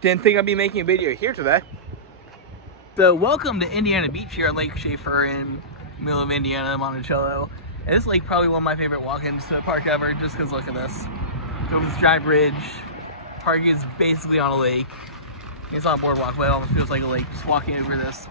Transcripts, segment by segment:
Didn't think I'd be making a video here today. So welcome to Indiana Beach here on Lake Schaefer in the middle of Indiana, Monticello. And this is like probably one of my favorite walk-ins to a park ever, just because look at this. Over this giant bridge. Park is basically on a lake. It's on a boardwalk, but it almost feels like a lake just walking over this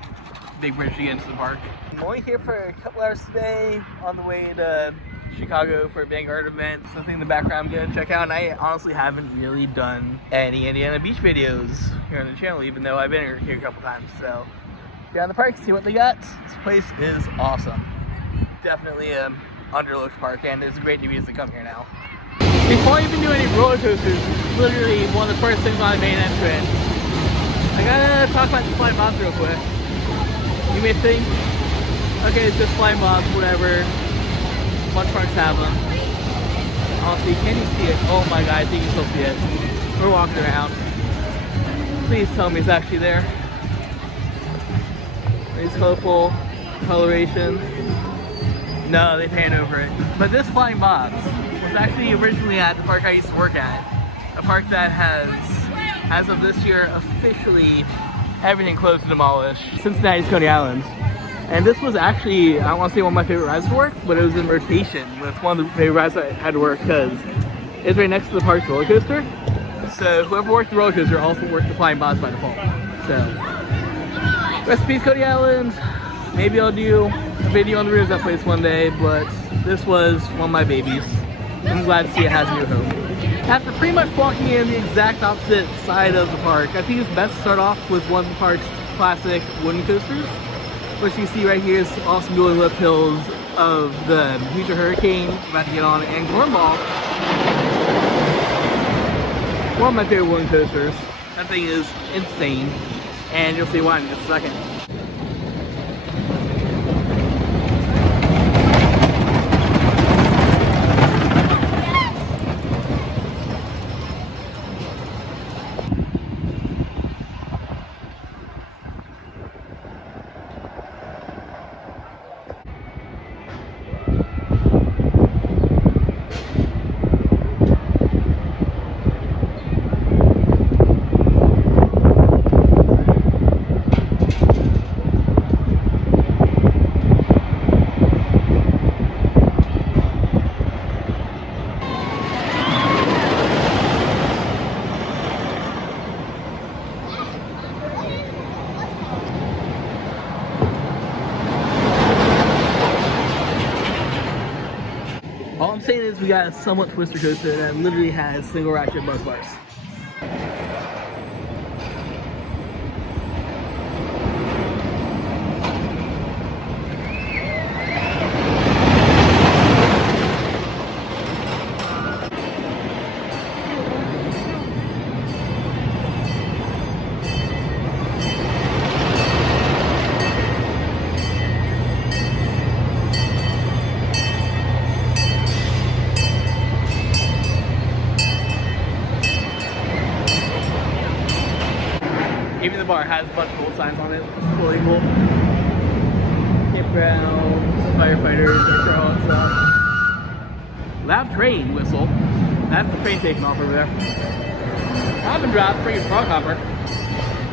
big bridge to get into the park. I'm only here for a couple hours today on the way to Chicago for a Vanguard event. Something in the background I'm gonna check out, and I honestly haven't really done any Indiana Beach videos here on the channel, even though I've been here a couple times. So get on the park, see what they got. This place is awesome. Definitely an underlooked park, and it's a great news to come here now. Before I even do any roller coasters, literally one of the first things on the main entrance. I gotta talk about the flying mobs real quick. You may think, okay, it's just flying mobs, whatever. A bunch of parks have them. Honestly, can you see it? Oh my god, I think you still see it. We're walking around. Please tell me it's actually there. It's colorful coloration. No, they pan over it. But this flying mobs was actually originally at the park I used to work at. A park that has, as of this year, officially everything closed to demolish. Cincinnati's Coney Island. And this was actually, I don't want to say one of my favorite rides to work, but it was in rotation with one of the favorite rides I had to work because it's right next to the park's roller coaster. So whoever worked the roller coaster also worked the flying mobs by default. So, rest in peace, Coney Island. Maybe I'll do a video on the rears of that place one day, but this was one of my babies. I'm glad to see it has a new home. After pretty much walking in the exact opposite side of the park, I think it's best to start off with one of the park's classic wooden coasters. What you see right here is awesome dueling lift hills of the future hurricane about to get on, and Cornball. One of my favorite wooden coasters. That thing is insane, and you'll see why in just a second. All I'm saying is we got a somewhat twister coaster that literally has single ratchet bus bars. Even the bar has a bunch of old signs on it. It's really cool. Campground, firefighters, they're all stuff. Loud train whistle. That's the train taking off over there. Hop and drop, bring a frog hopper.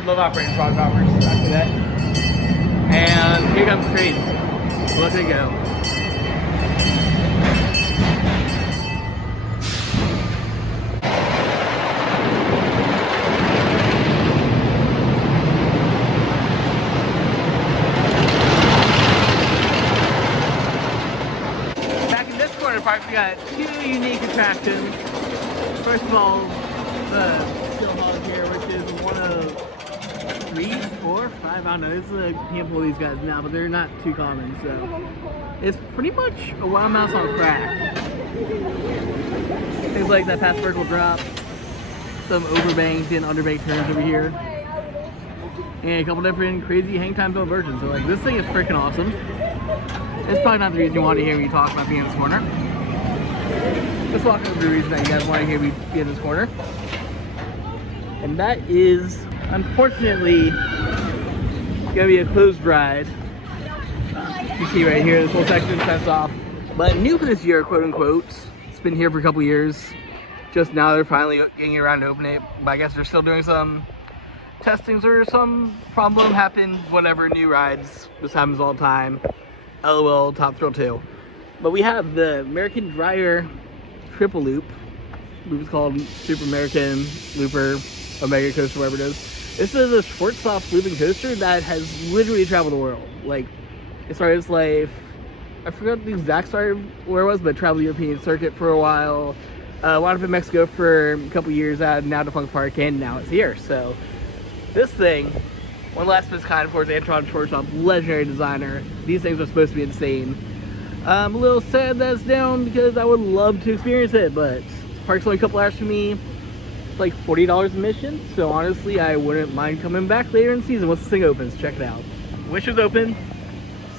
Love operating frog hoppers after that. And here comes the train. Look at it go. Park, we got two unique attractions. First of all, the Hawg here, which is one of 3, 4, 5, I don't know. There's a handful of these guys now, but they're not too common. So it's pretty much a wild mouse on crack. Things like that past vertical drop, some overbanked and underbanked turns over here, and a couple different crazy hang time build versions. So like this thing is freaking awesome. It's probably not the reason you want to hear me talk about being in this corner. Just walking over the reason that you guys want to hear me be in this corner. And that is, unfortunately, gonna be a closed ride. You see right here, this whole section is fenced off. But new for this year, quote unquote. It's been here for a couple years. Just now they're finally getting around to open it. But I guess they're still doing some testings or some problem happened, whatever, new rides. This happens all the time. LOL, Top Thrill 2. But we have the American Dreier Triple Loop. It's called Super American Looper Omega Coaster, whatever it is. This is a Schwarzkopf looping coaster that has literally traveled the world. Like, it started its life, I forgot the exact start of where it was, but traveled the European circuit for a while. Wound up in Mexico for a couple years at now defunct park, and now it's here. So this thing, one of the last of its kind, of course, Anton Schwarzkopf, legendary designer. These things are supposed to be insane. I'm a little sad that it's down because I would love to experience it, but the park's only a couple hours from me. It's like $40 admission, so honestly, I wouldn't mind coming back later in the season once this thing opens. Check it out. Wish it was open.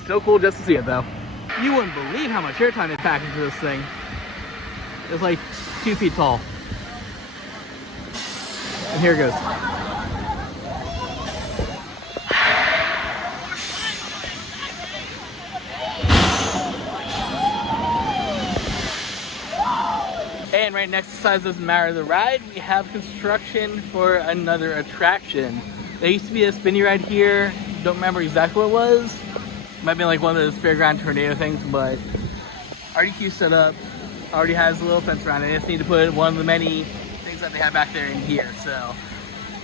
Still cool just to see it, though. You wouldn't believe how much airtime is packed into this thing. It's like 2 feet tall. And here it goes. And right next to size doesn't matter the ride, we have construction for another attraction. There used to be a spinny ride here. Don't remember exactly what it was. Might be like one of those fairground tornado things, but RDQ set up. Already has a little fence around it. I just need to put one of the many things that they have back there in here. So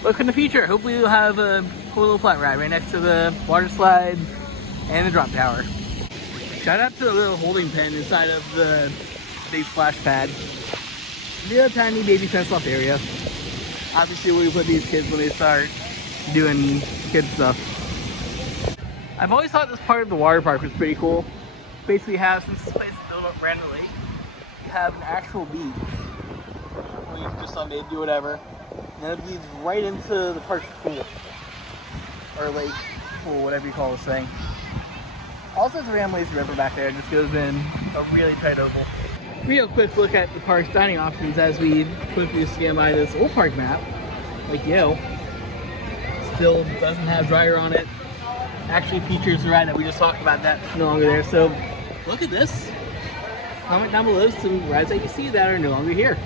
look in the future. Hopefully we'll have a cool little flat ride right next to the water slide and the drop tower. Shout out to the little holding pen inside of the big splash pad. Real tiny baby fence off area. Obviously where we put these kids when they start doing kid stuff. I've always thought this part of the water park was pretty cool. Basically have, since this place is built up randomly, you have an actual beach where you can just sunbathe, do whatever. And then it leads right into the park's pool. Or lake, pool, whatever you call this thing. Also there's a random lazy river back there. It just goes in a really tight oval. Real quick look at the park's dining options as we quickly scan by this old park map. Like, yo, still doesn't have Dreier on it. Actually features the ride that we just talked about that's no longer there. So look at this. Comment down below some rides that you see that are no longer here.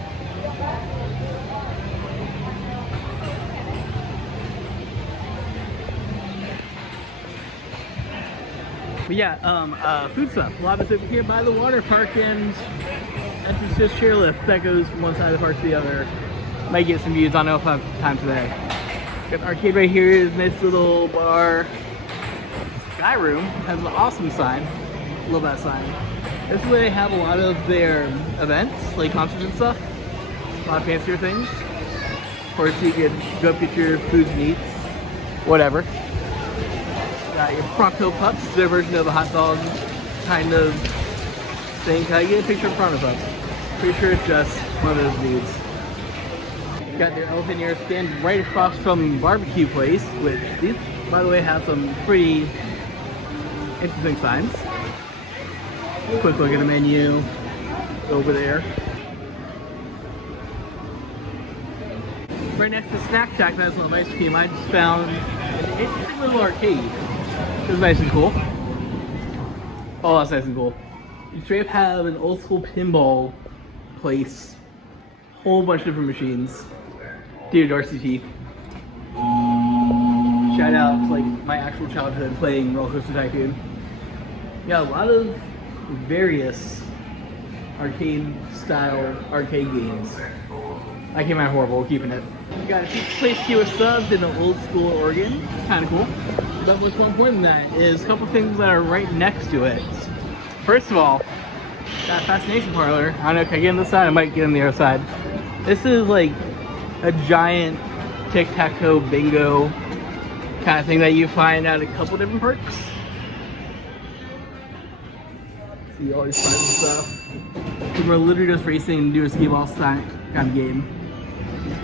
But yeah, food stuff. A lot of it's over here by the water park, and that's just chairlift that goes from one side of the park to the other. Might get some views. I don't know if I have time today. Got the arcade right here. Is a nice little bar. Sky Room has an awesome sign. Love that sign. This is where they have a lot of their events, like concerts and stuff. A lot of fancier things. Of course, you can go up, get your foods and eats, whatever. Got your Bronco Pups, their version of a hot dog kind of thing. Can I get a picture of Bronco Pups? Pretty sure it's just one of those dudes. Got their elephant ear stand right across from the barbecue place, which these, by the way, have some pretty interesting signs. Quick look at the menu over there. Right next to Snack Shack, that's a little ice cream. I just found an interesting little arcade. It was nice and cool. Oh, that's nice and cool. You straight up have an old school pinball place. Whole bunch of different machines. Dude, RCT. Shout out to like my actual childhood playing Roller Coaster Tycoon. Yeah, a lot of various arcade style arcade games. I came out horrible, keeping it. We got a pizza place here with subs in an old school organ. Kind of cool. But what's more important than that is a couple things that are right next to it. First of all, that Fascination Parlor. I don't know, can I get on this side? I might get on the other side. This is like a giant tic-tac-toe bingo kind of thing that you find at a couple different parks. See all these fun stuff. We're literally just racing and do a skee ball kind of game.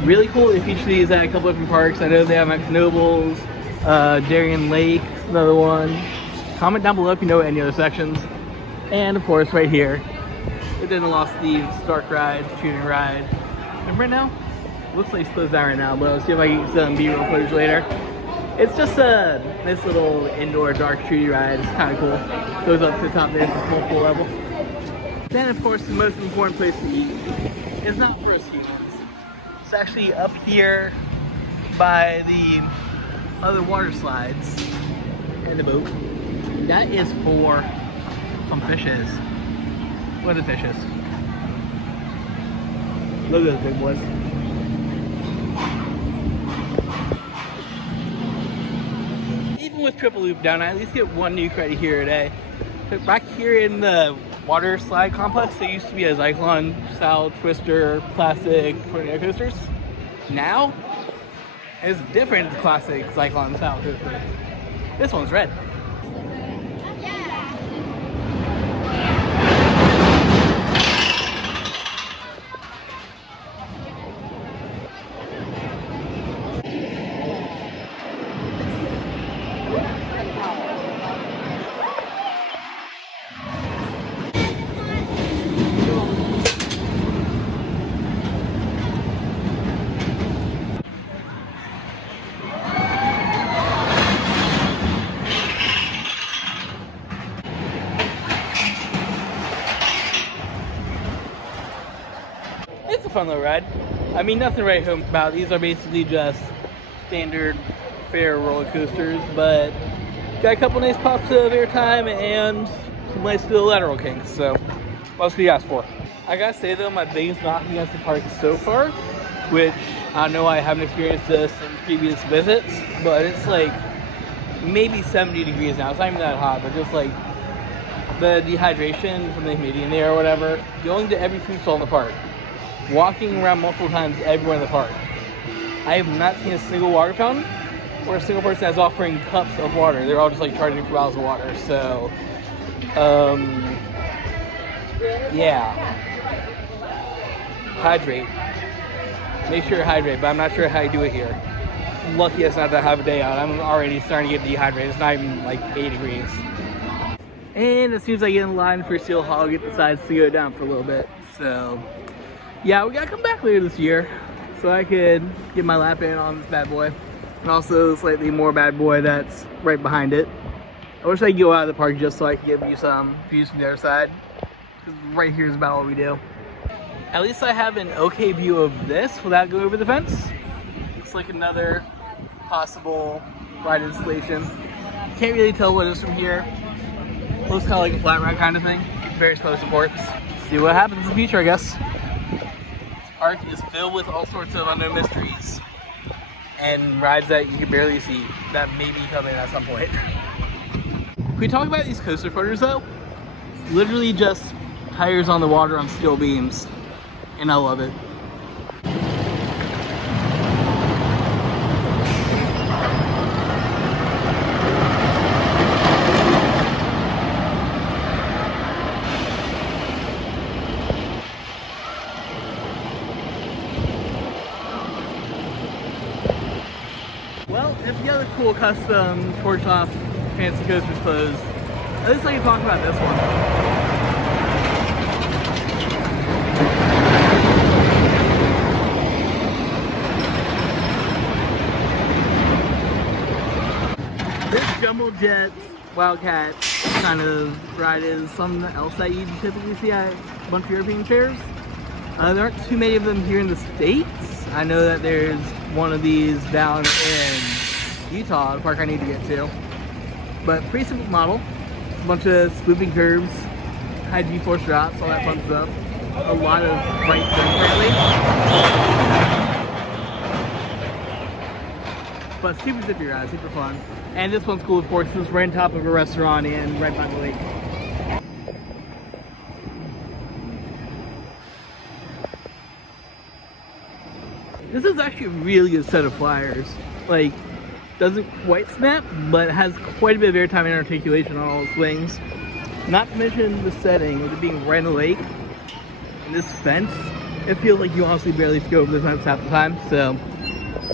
Really cool. They feature these at a couple different parks. I know they have Max Nobles, Darien Lake, another one. Comment down below if you know any other sections. And of course, right here, it didn't Lost Thieves, Dark Ride, Tuning Ride. And right now, looks like it's closed down right now, but let's see if I can get some B-roll footage later. It's just a nice little indoor dark shooty ride. It's kind of cool. Goes up to the top there, it's multiple level. Then, of course, the most important place to eat is not for us humans. It's actually up here by the other water slides in the boat. That is for some fishes. What are the fishes? Look at those big boys. Even with triple loop down, I at least get one new credit here today. But back here in the water slide complex, there used to be a Cyclone style twister classic tornado coasters. Now it's different classic Cyclone style coaster. This one's red. It's a fun little ride. I mean, nothing to write home about. These are basically just standard fare roller coasters, but got a couple nice pops of airtime and some nice little lateral kinks. So, what else could you ask for? I gotta say though, my biggest knock against the park so far, which I know I haven't experienced this in previous visits, but it's like maybe 70 degrees now. It's not even that hot, but just like the dehydration from the humidity in there or whatever. Going to every food stall in the park, walking around multiple times everywhere in the park, I have not seen a single water fountain or a single person that's offering cups of water. They're all just like charging for bottles of water. So, yeah. Hydrate. Make sure you hydrate, but I'm not sure how you do it here. Lucky it's not that hot of a day out. I'm already starting to get dehydrated. It's not even like 8 degrees. And as soon as I get in line for Seal Hawg, it decides to go down for a little bit. So, yeah, we gotta come back later this year so I could get my lap in on this bad boy. And also slightly more bad boy that's right behind it. I wish I could go out of the park just so I could give you some views from the other side. Because right here is about all we do. At least I have an okay view of this without going over the fence. Looks like another possible ride installation. Can't really tell what it is from here. Looks kind of like a flat ride kind of thing. Very slow supports. See what happens in the future, I guess. This park is filled with all sorts of unknown mysteries and rides that you can barely see that may be coming at some point. Can we talk about these coaster footers though? Literally just tires on the water on steel beams, and I love it. Well, if the other cool custom torch off fancy coasters closed, at least I can talk about this one. This Jumbo Jet Wildcat kind of ride is something else that you typically see at a bunch of European fairs. There aren't too many of them here in the States. I know that there's one of these down in Utah, the park I need to get to. But pretty simple model. A bunch of swooping curves, high G-force drops, all that fun stuff. A lot of bright sun, but super zippy ride, super fun. And this one's cool, of course. This is right on top of a restaurant and right by the lake. This is actually a really good set of flyers. Like, doesn't quite snap, but it has quite a bit of airtime and articulation on all its wings. Not to mention the setting, with it being right in the lake, and this fence, it feels like you honestly barely go over the fence half the time. So,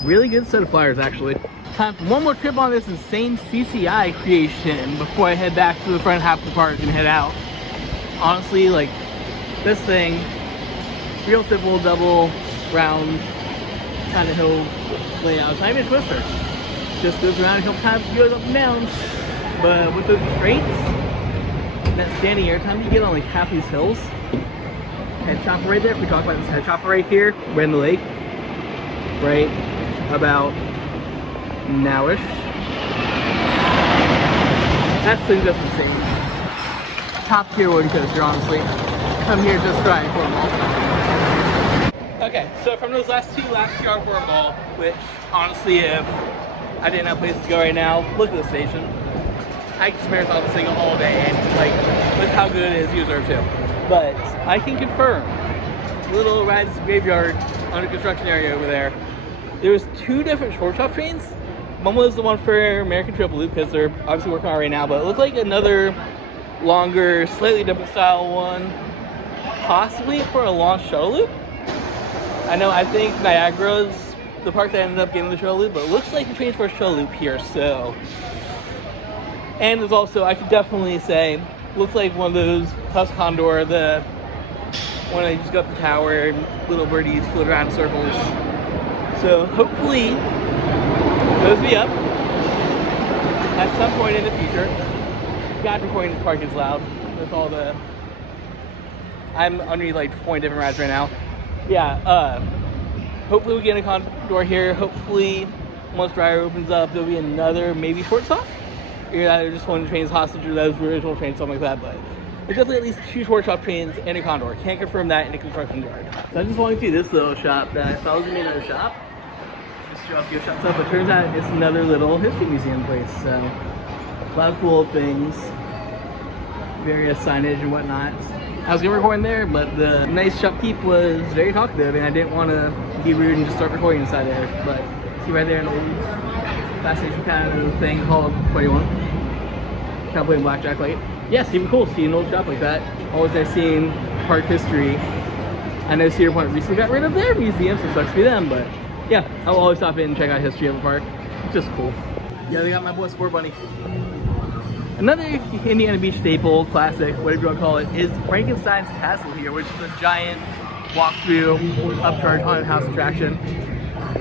really good set of flyers, actually. Time for one more trip on this insane CCI creation before I head back to the front half of the park and head out. Honestly, like, this thing, real simple, double, round, kind of hill layout. It's not even a twister. Just goes around a couple times, goes up and down. But with those straights, that standing airtime you get on like half these hills. Head chopper right there. If we talk about this head chopper right here, right in the lake, right about nowish. That's just insane. Top tier wood coaster, honestly. Come here just try Cornball. Okay, so from those last 2 laps here on Cornball, which honestly, if I didn't have places to go right now, look at the station. I can just marathon this thing all day, and like, look how good it is, you deserve to. But I can confirm, little rides graveyard under construction area over there. There was 2 different short stop trains. One was the one for American Triple Loop, because they're obviously working on it right now, but it looked like another longer, slightly different style one, possibly for a launch shuttle loop. I think Niagara's the park that ended up getting the shuttle loop, but it looks like the train's for a shuttle loop here, so. And there's also, I could definitely say, looks like one of those Tusk Condor, the one that you just go up the tower and little birdies float around in circles. So hopefully those will be up at some point in the future. God, recording this park is loud with all the. I'm underneath like 20 different rides right now. Yeah, hopefully we get a Condor here. Hopefully once Dreier opens up, there'll be another maybe short stop. Either either just one of the trains hostage or those original trains, something like that, but there's definitely at least 2 short stop trains and a Condor. Can't confirm that in the construction yard. So I'm just walking through this little shop that I thought was gonna be another shop. Just show off gift shop stuff, but it turns out it's another little history museum place. So a lot of cool things, various signage and whatnot. I was gonna record in there, but the nice shopkeep was very talkative, and I didn't want to be rude and just start recording inside there. But see right there an old fascination kind of thing called 21. Kind of playing blackjack like. Yeah, it's even cool seeing an old shop like that. Always nice seeing park history. I know Cedar Point recently got rid of their museum, so it sucks to be them, but yeah, I'll always stop in and check out history of the park. It's just cool. Yeah, they got my boy Sport Bunny. Another Indiana Beach staple, classic, whatever you want to call it, is Frankenstein's Castle here, which is a giant walkthrough, upcharge haunted house attraction.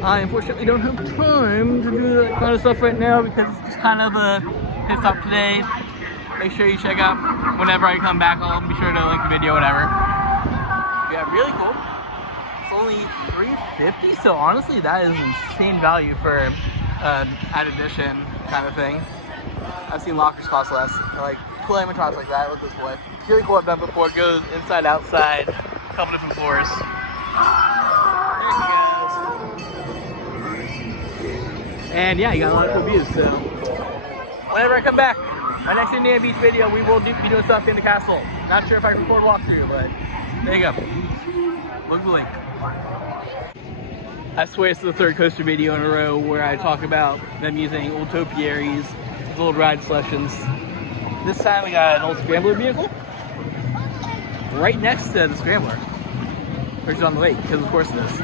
I unfortunately don't have time to do that kind of stuff right now because it's just kind of a pit stop today. Make sure you check out whenever I come back. I'll be sure to link the video, whatever. Yeah, really cool. It's only $350, so honestly, that is insane value for an edition kind of thing. I've seen lockers cost less. They're like cool animatronics like that. Look this way. It's really cool. I've done before. It goes inside, outside, a couple different floors. There he goes. And yeah, you got a lot of cool views. So whenever I come back, my next Indiana Beach video, we will be doing stuff in the castle. Not sure if I can record a walkthrough, but there you go. Look the link. I swear it's the 3rd coaster video in a row where I talk about them using old topiaries, old ride selections. This time we got an old scrambler vehicle right next to the scrambler, which is on the lake, because of course it is.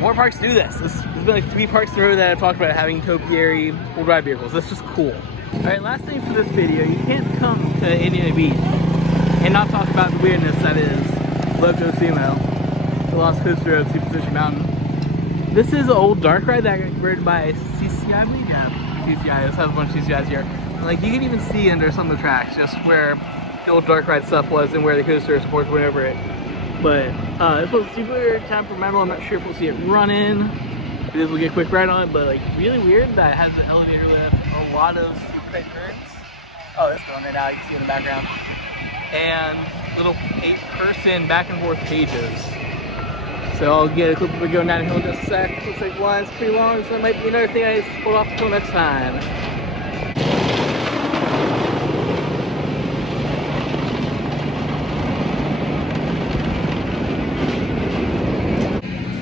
More parks do this. There's been like 3 parks in a row that I've talked about having topiary old ride vehicles. That's just cool. Alright, last thing for this video, you can't come to Indiana Beach and not talk about the weirdness that is Loco Sumo, the Lost Coaster of Superstition Mountain. This is an old dark ride that got converted by CCI, I believe. Yeah, CCI. Let's have a bunch of CCIs here. And, like, you can even see under some of the tracks just where the old dark ride stuff was and where the coaster supports went over it. But this one's super temperamental. I'm not sure if we'll see it running. If it is, we'll get a quick ride on it. But like, really weird that it has an elevator lift, a lot of super tight turns. Oh, it's going right now. You can see it in the background. And little 8-person back and forth pages. So I'll get a clip of it going down the hill in just a sec. Looks like the line's pretty long, so it might be another thing I just pull off until next time.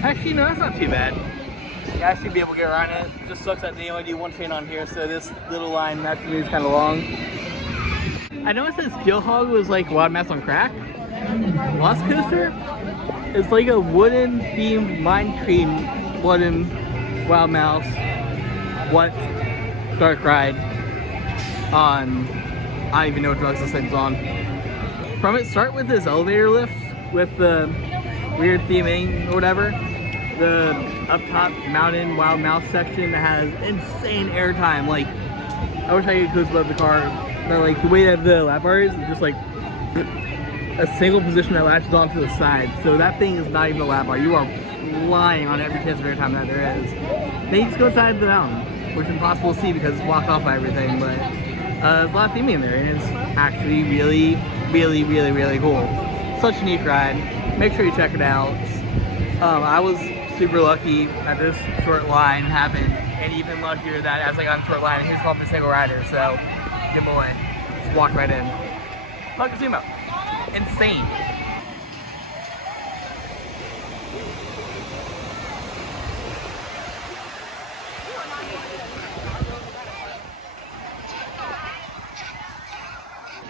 Actually, no, that's not too bad. You actually be able to get around it. It just sucks that they only do 1 train on here, so this little line naturally is kind of long. I know it says Hawg was like Wild Mass on crack. Lost Coaster? It's like a wooden themed mine train, wooden Wild Mouse, what dark ride on, I don't even know what drugs this thing's on. From it, start with this elevator lift with the weird theming or whatever. The up top mountain Wild Mouse section has insane airtime. Like, I wish I could close above the car. But like the way that the lap bar is just like a single position that latches onto the side. So that thing is not even a lap bar. You are flying on every kiss every time that there is. They just go inside the mountain, which is impossible to see because it's blocked off by everything, but there's a lot of theming in there, and it's actually really, really, really, really cool. Such a neat ride. Make sure you check it out. I was super lucky that this short line happened, and even luckier that as I got in short line, here's called the single rider, so good boy. Just walk right in. Look at zoom out. Insane.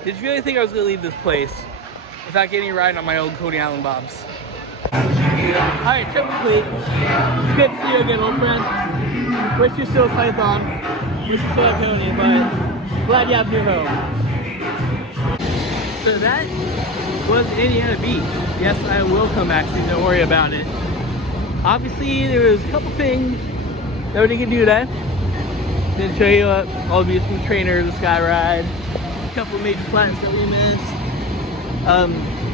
Did you really think I was going to leave this place without getting a ride on my old Coney Island Bobs? Alright, trip complete. It's good to see you again, old friend. Wish you still Python. Wish you still Tony, but glad you have your home. So that was Indiana Beach. Yes, I will come back, so don't worry about it. Obviously, there was a couple things that we didn't do today. Didn't show you all the views from the trainer, the sky ride. Couple of major flats that we missed.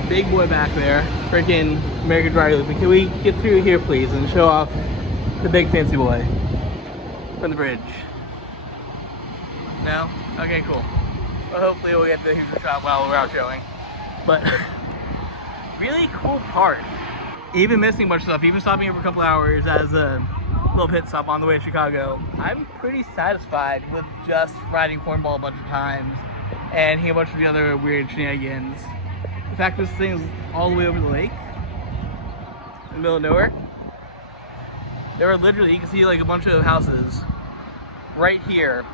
Big boy back there, freaking American Dreier looping. Can we get through here, please, and show off the big fancy boy from the bridge? No? Okay, cool. Well, hopefully we'll get the huge shot while we're out showing. But really cool park. Even missing a bunch of stuff, even stopping here for a couple hours as a little pit stop on the way to Chicago. I'm pretty satisfied with just riding Cornball a bunch of times and hear a bunch of the other weird shenanigans. The fact this thing's all the way over the lake, in the middle of nowhere. There are literally, you can see like a bunch of houses right here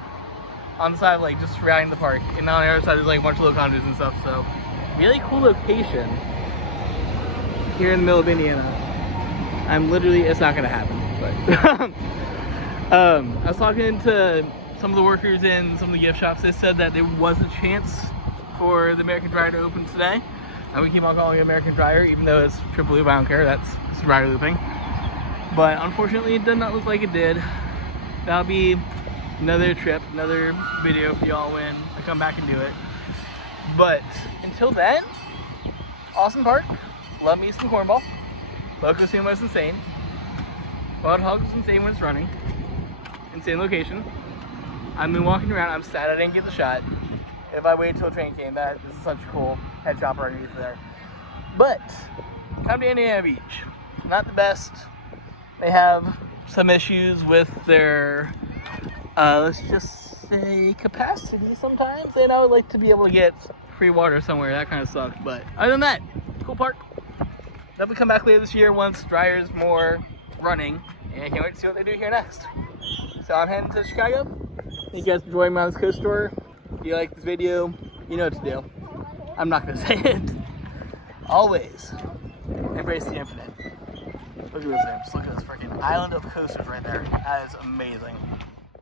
on the side of like just surrounding the park, and on the other side there's like a bunch of little condos and stuff. So really cool location here in the middle of Indiana. I'm literally, it's not gonna happen, but I was talking to some of the workers in some of the gift shops. They said that there was a chance for the American Dreier to open today. And we keep on calling it American Dreier, even though it's triple loop, I don't care, that's Dreier looping. But unfortunately, it did not look like it did. That'll be another trip, another video for y'all when I come back and do it. But until then, awesome park. Love me some Cornball. Love go see when it's insane. Hawg is insane when it's running. Insane location. I've been walking around. I'm sad I didn't get the shot. If I waited till a train came, that is such a cool head shop right there. But come to Indiana Beach. Not the best. They have some issues with their, let's just say, capacity sometimes. And I would like to be able to get free water somewhere. That kind of sucks. But other than that, cool park. Definitely come back later this year once Dreier's more running. And I can't wait to see what they do here next. So I'm heading to Chicago. Thank you guys for joining me on this coast tour. If you like this video, you know what to do. I'm not gonna say it. Always embrace the infinite. Look at this thing. Just look at this freaking island of coasters right there. That is amazing.